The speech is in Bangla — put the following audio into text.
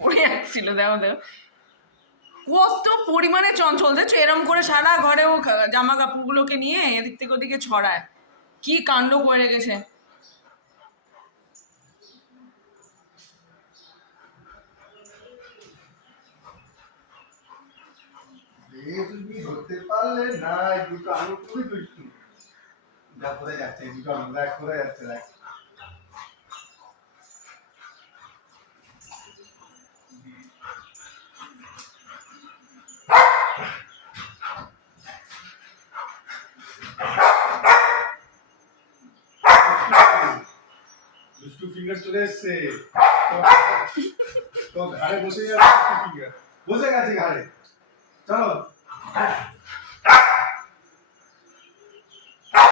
পড়ে যাচ্ছিল, দেখো দেখো কত পরিমাণে চঞ্চল। দেখছো এরম করে সারা ঘরে ও জামা কাপড়গুলোকে নিয়ে এদিক থেকে ওদিকে ছড়ায়, কি কাণ্ড করে রেখেছে। তুমি ধরতে পারলে না, দুটো আলু খুবই দুষ্টু। যা করে যাচ্ছে, দুটো আলু দেখ করে যাচ্ছে, দেখ দুষ্টু ফিঙ্গার চলে এসছে তো ঘাড়ে বসে যাবে। দুষ্টু ফিঙ্গার বসে গেছে ঘাড়ে। চলো